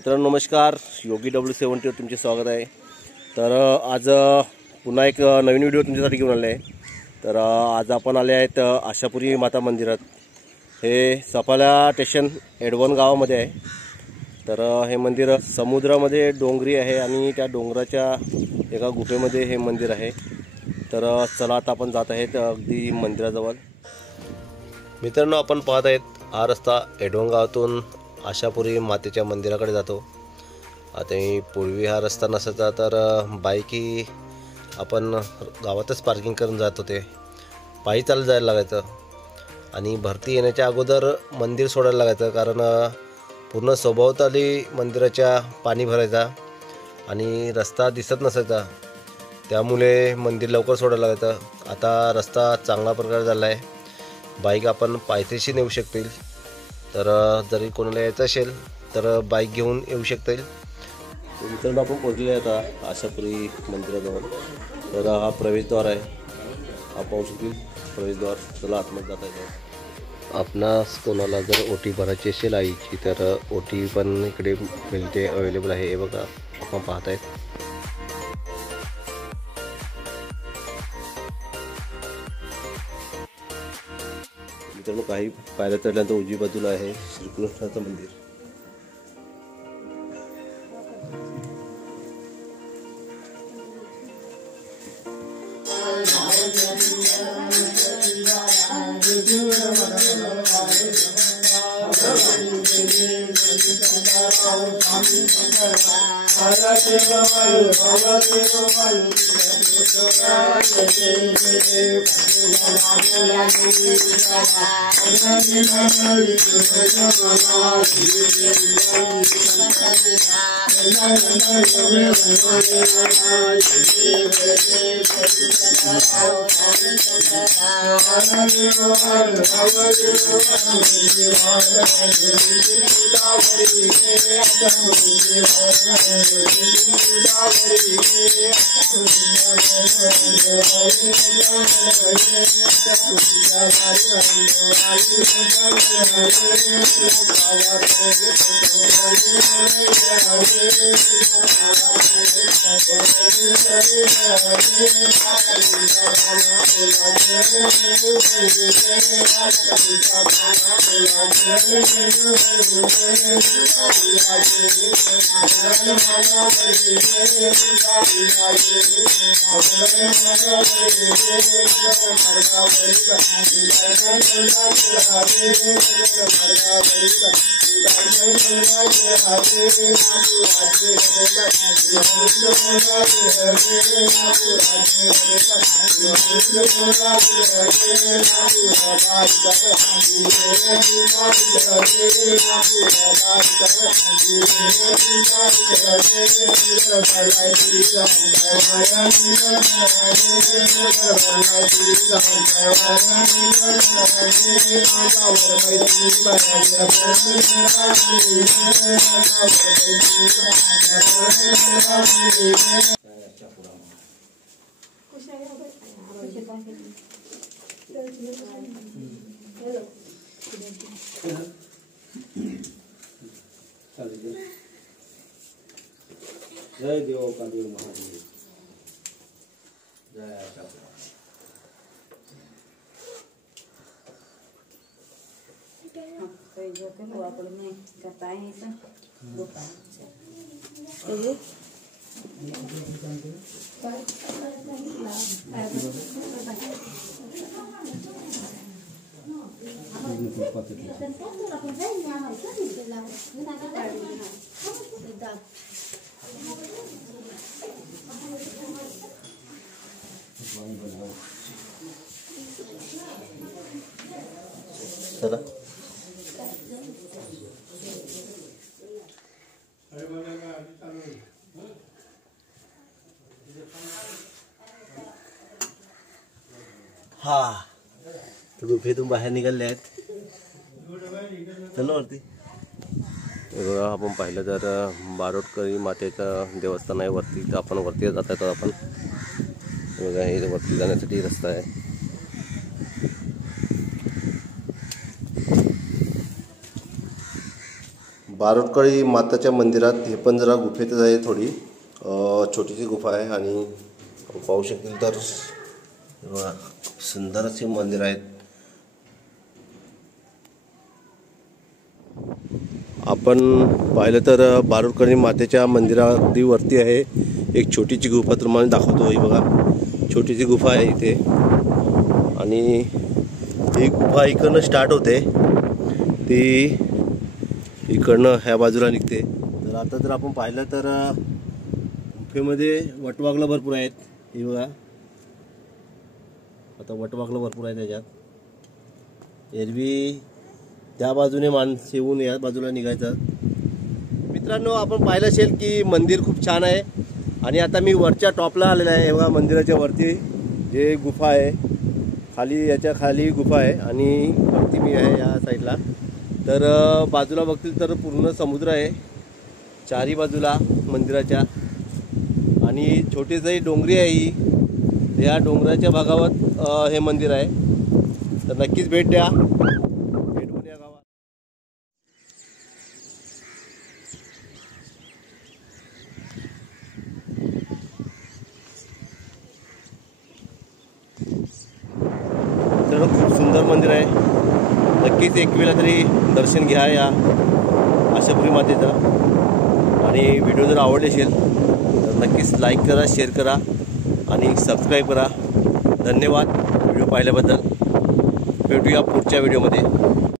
मित्रांनो नमस्कार, योगी W70 वर तुमचे स्वागत आहे। तर आज पुन्हा एक नवीन व्हिडिओ तुमच्यासाठी घेऊन आले आहे। तर आज आपण आले आहेत आशापुरी माता मंदिरात। हे सफाला स्टेशन एडवन गावामध्ये आहे। तर हे मंदिर समुद्रामध्ये डोंगरी आहे आणि त्या डोंगराच्या एका गुफेमध्ये हे मंदिर आहे। तर चला आता आपण जात आहेत अगदी मंदिराजवळ। मित्रांनो आपण पाहत आहेत हा रस्ता एडवन गावातून आशापुरी मातेच्या मंदिराकडे जातो। आता पूर्वी हा रस्ता नसायचा तर बाईक ही आपण गावातच पार्किंग करून जात होते, पायी चालत जायला लागायचं आणि भरती येण्याच्या अगोदर मंदिर सोडायला लागायचं, कारण पूर्ण सभोवताली मंदिराच्या पाणी भरायचा आणि रस्ता दिसत नसायचा, त्यामुळे मंदिर लवकर सोडायला लागायचं। आता रस्ता चांगला प्रकारे झाला आहे, बाईक आपण पायथ्याशी नेऊ शकतील। तर जरी कोणाला यायचं असेल तर बाईक घेऊन येऊ शकता येईल। मित्रांनो आपण पोहोचले आता आशापुरी मंदिराजवळ। तर हा प्रवेशद्वार आहे, हा पाहू शकतील प्रवेशद्वार। चला आतमध्ये जाता येईल। आपणास कोणाला जर ओटी भरायची असेल आईची तर ओटी पण इकडे मिळते, अवेलेबल आहे। हे बघा आपण पाहत आहेत। मित्रांनो काही पायऱ्या चढल्यानंतर उजवी बाजूला आहे श्रीकृष्णाचं मंदिर। जय देव कांदेव महादेव, जय आशापुरा। चला हा गुफेतून बाहेर निघाले आहेत। चलो वरती। बघा आपण पाहिलं तर बारोटकरी मातेचं देवस्थान आहे वरती, तर आपण वरती जात आहेत। आपण बघा हे वरती जाण्यासाठी रस्ता आहे। बारोटकळी माताच्या मंदिरात हे पण जरा गुफेतच आहे, थोडी छोटीशी गुफा आहे आणि पाहू शकतील तर सुंदर असे मंदिर आहेत. आपण पाहिलं तर बारोटकळी मातेच्या मंदिरावरती वरती आहे एक छोटीशी गुफा, तुम्हाला दाखवतो. ही बघा छोटीशी गुफा आहे इथे आणि ही गुफा इकडनं स्टार्ट होते, ती इकडनं ह्या बाजूला निघते. तर आता जर आपण पाहिलं तर गुफेमध्ये वटवाघळं भरपूर आहेत. हे बघा आता वटवाघळं भरपूर आहेत त्याच्यात. एरवी त्या बाजूने माणसं येऊन या बाजूला निघायचं. मित्रांनो, आपण पाहिलं असेल की मंदिर खूप छान आहे आणि आता मी वरच्या टॉपला आलेला आहे. बघा मंदिराच्या वरती जे गुफा आहे, खाली याच्या खाली गुफा आहे आणि वरती मी आहे या साईडला. तर बाजूला बघतील तर पूर्ण समुद्र आहे चारी बाजूला मंदिराच्या आणि छोटीशी डोंगरी आहे ही. या डोंगराच्या भागावर हे मंदिर आहे. तर नक्कीच भेट द्या, भेटून या गावात. तर खूप सुंदर मंदिर आहे. नक्कीच एक वेळा तरी दर्शन घ्या या आशापुरी मातेचं. आणि व्हिडिओ जर आवडले असेल तर नक्कीच लाईक करा, शेअर करा आणि सबस्क्राईब करा. धन्यवाद व्हिडिओ पाहिल्याबद्दल. भेटूया पुढच्या व्हिडिओमध्ये.